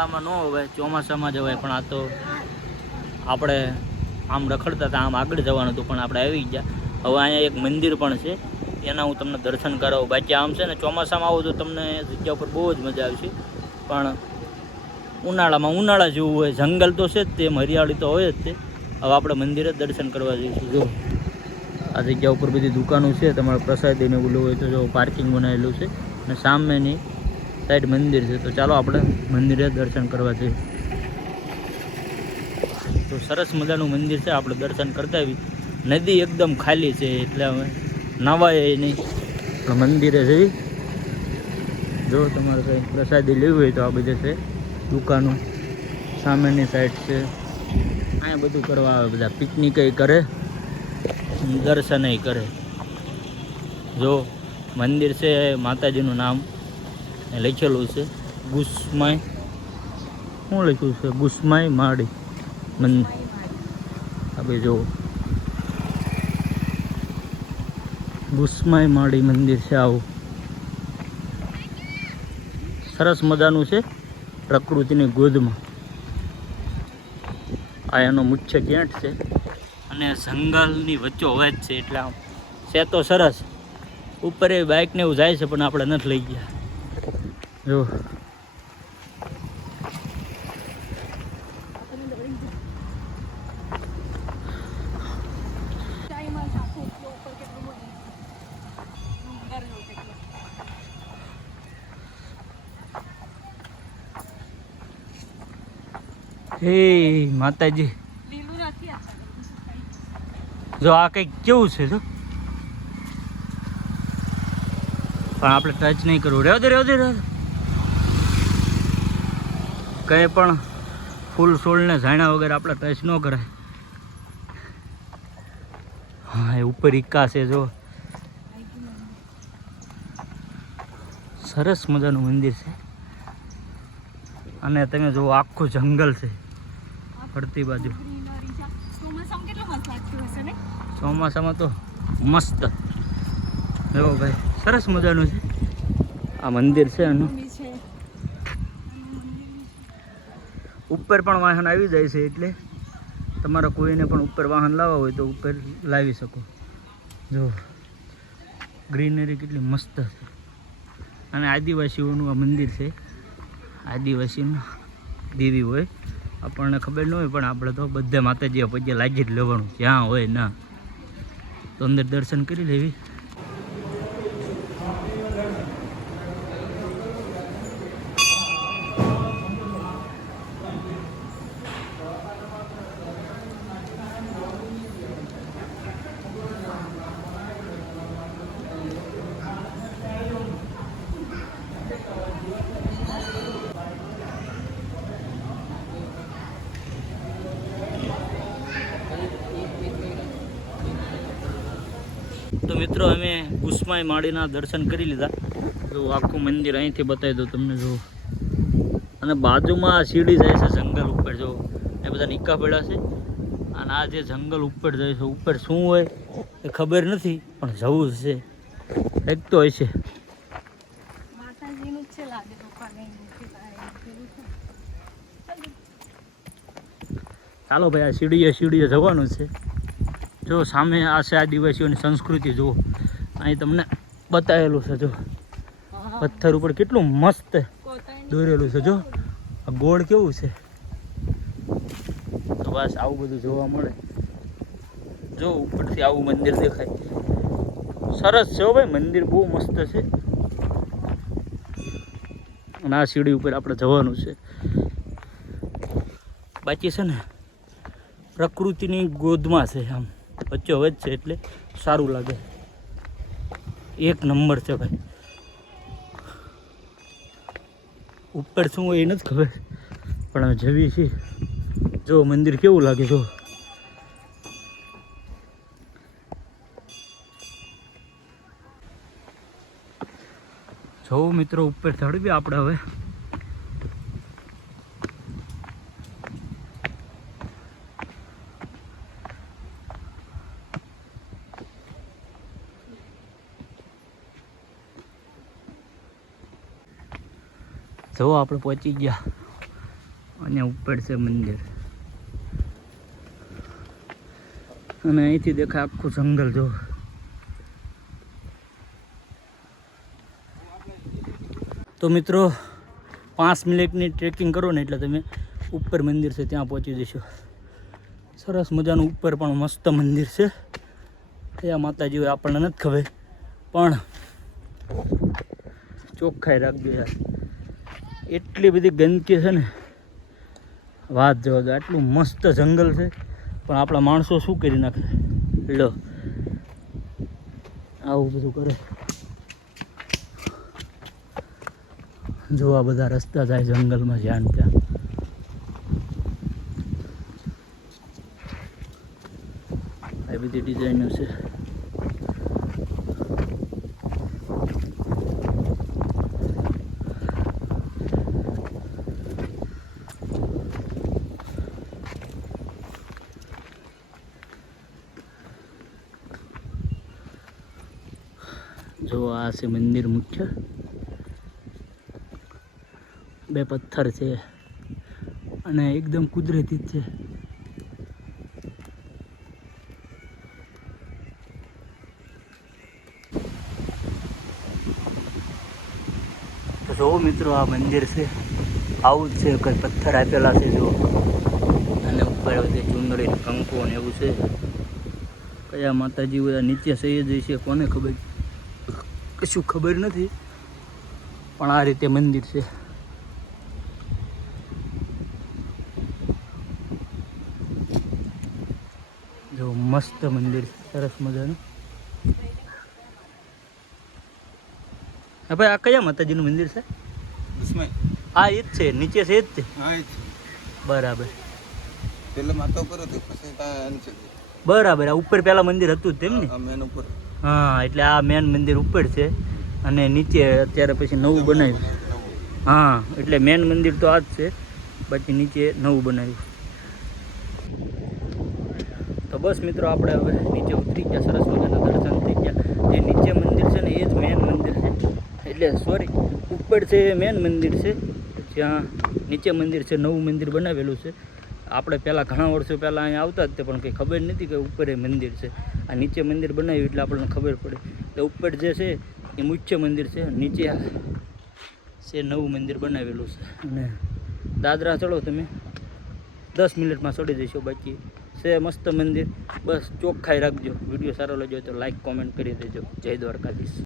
ઉનાળામાં ન હોય, ચોમાસામાં જવાય, પણ આ તો આપણે આમ રખડતા હતા, આમ આગળ જવાનું હતું, પણ આપણે આવી ગયા. હવે અહીંયા એક મંદિર પણ છે, એના હું તમને દર્શન કરાવું. બાકી આમ છે ને ચોમાસામાં આવું તો તમને જગ્યા ઉપર બહુ જ મજા આવશે, પણ ઉનાળામાં ઉનાળા જેવું હોય. જંગલ તો છે જ, તે હરિયાળી તો હોય જ તે. હવે આપણે મંદિરે દર્શન કરવા જઈશું. જો આ જગ્યા ઉપર બધી દુકાનો છે, તમારે પ્રસાદીને એવું લેવું હોય તો જો પાર્કિંગ બનાવેલું છે, અને સામેની સાઈડ મંદિર છે. તો ચાલો આપણે મંદિરે દર્શન કરવા જઈએ. તો સરસ મજાનું મંદિર છે, આપણે દર્શન કરતા આવી. નદી એકદમ ખાલી છે, એટલે અમે નાવાય નહીં, પણ મંદિરે જઈ. જો તમારે કંઈ પ્રસાદી લેવી હોય તો આ બધે છે દુકાનો, સામેની સાઈડ છે. અહીંયા બધું કરવા આવે, બધા પિકનિક કરે, દર્શન કરે. જો મંદિર છે, માતાજીનું નામ લખેલું છે, ગુસ્માઈ. શું લખ્યું છે? ગુસ્માઈ માડી મંદિર. આપણે જો ગુસ્માઈ માડી મંદિર છે. આવું સરસ મજાનું છે, પ્રકૃતિની ગોદમાં. આ એનો મુખ્ય ગેટ છે, અને જંગલની વચ્ચો હોય જ છે, એટલે આમ છે તો સરસ. ઉપર એ બાઇકને એવું જાય છે, પણ આપણે નથી લઈ ગયા. જો હે માતાજી, જો આ કંઈક કેવું છે, જો પણ આપણે ટચ નહીં કરવું. રહેવા દે. કંઈ પણ ફૂલ છોડને ઝાણા વગર આપણે ટચ ન કરાય. હા, એ ઉપર ઈકા છે, જો સરસ મજાનું મંદિર છે. અને તમે જુઓ, આખું જંગલ છે ફરતી બાજુ. ચોમાસામાં તો મસ્ત. જો ભાઈ, સરસ મજાનું છે આ મંદિર છે. એનું ઉપર પણ વાહન આવી જાય છે, એટલે તમારે કોઈને પણ ઉપર વાહન લાવવા હોય તો ઉપર લાવી શકો. જો ગ્રીનરી કેટલી મસ્ત છે. અને આદિવાસીઓનું આ મંદિર છે. આદિવાસીનું દેવી હોય, આપણને ખબર ન હોય, પણ આપણે તો બધા માતાજી પગે લાગી જ લેવાનું, જ્યાં હોય ના. તો અંદર દર્શન કરી લેવી. તો મિત્રો, અમે ગુસ્માઈ માડીના દર્શન કરી લીધા. જો આખું મંદિર અહીંથી બતાવી દઉં તમને. જો અને બાજુમાં સીડી જાય છે જંગલ ઉપર. જો એ બધા નિકા પડ્યા છે, અને આ જે જંગલ ઉપર જાય છે, ઉપર શું હોય એ ખબર નથી, પણ જવું છે એક તો હશે. ચાલો ભાઈ, આ સીડીએ જવાનું છે. જો સામે આ છે આદિવાસીઓની સંસ્કૃતિ. જુઓ, અહીં તમને બતાવેલું છે. જો પથ્થર ઉપર કેટલું મસ્ત દોરેલું છે. જો આ ગોળ કેવું છે. તો બસ આવું બધું જોવા મળે. જો ઉપરથી આવું મંદિર દેખાય. સરસ છે ભાઈ, મંદિર બહુ મસ્ત છે. અને આ સીડી ઉપર આપણે જવાનું છે. બાકી છે ને પ્રકૃતિની ગોદમાં છે, આમ વચ્ચે વચ્ચે છે, એટલે સારું લાગે. એક નંબર છે ભાઈ. ઉપર શું હોય એ નથી ખબર, પણ જવી છે. જો મંદિર કેવું લાગે. જો મિત્રો, ઉપર ચડવી આપણે હવે. જો આપણે પહોંચી ગયા અને ઉપર છે મંદિર અને અહીંથી દેખાય આખું જંગલ જો. તો મિત્રો 5 મિનિટની ટ્રેકિંગ કરો ને એટલે તમે ઉપર મંદિર છે ત્યાં પહોંચી જશો. સરસ મજાનું ઉપર પણ મસ્ત મંદિર છે. કયા માતાજી હોય આપણને નથી ખબર, પણ ચોખ્ખાઈ રાખજો યાર. એટલી બધી ગંદકી છે ને વાત જવા દો. આટલું મસ્ત જંગલ છે પણ આપણા માણસો શું કરી નાખે. લો આવું બધું કરે. જો આ બધા રસ્તા જાય જંગલમાં જ્યાં ત્યાં. આ બધી ડિઝાઇનો છે. જો આ છે મંદિર મુખ્ય. 2 પથ્થર છે અને એકદમ કુદરતી જ છે. તો જો મિત્રો આ મંદિર છે આવું જ છે. કઈ પથ્થર આપેલા છે જો, અને ઉપર બધી ચુંદડી કંકુ ને એવું છે. કયા માતાજી હોય નીચે સહી જ છે કોને ખબર, કશું ખબર નથી. પણ આ રીતે મંદિર છે. જો મસ્ત મંદિર સરસ મજાનું. હા ભાઈ, આ કયા માતાજીનું મંદિર છે? હા એ જ છે, નીચે છે એ જ છે. બરાબર. બરાબર. આ ઉપર પેલા મંદિર હતું તેમ ને? હા, એટલે આ મેન મંદિર ઉપર છે અને નીચે અત્યારે પછી નવું બનાવ્યું. હા, એટલે મેન મંદિર તો આ જ છે, બાકી નીચે નવું બનાવ્યું. તો બસ મિત્રો આપણે હવે નીચે ઉતરી ગયા. સરસ મજાના દર્શન થઈ ગયા. જે નીચે મંદિર છે ને એ જ મેન મંદિર છે. એટલે સોરી, ઉપર છે એ મેન મંદિર છે, જ્યાં નીચે મંદિર છે નવું મંદિર બનાવેલું છે. આપણે પહેલાં ઘણા વર્ષો પહેલાં અહીંયા આવતા જ તે પણ કંઈ ખબર નથી કે ઉપર એ મંદિર છે. આ નીચે મંદિર બનાવ્યું એટલે આપણને ખબર પડે. એટલે ઉપર જે છે એ મુખ્ય મંદિર છે, નીચે છે નવું મંદિર બનાવેલું છે. અને દાદરા ચડો તમે 10 મિનિટમાં ચડી જશો. બાકી છે મસ્ત મંદિર. બસ ચોખ્ખાઈ રાખજો. વિડીયો સારો લાગ્યો તો લાઈક કોમેન્ટ કરી દેજો. જય દ્વારકાધીશ.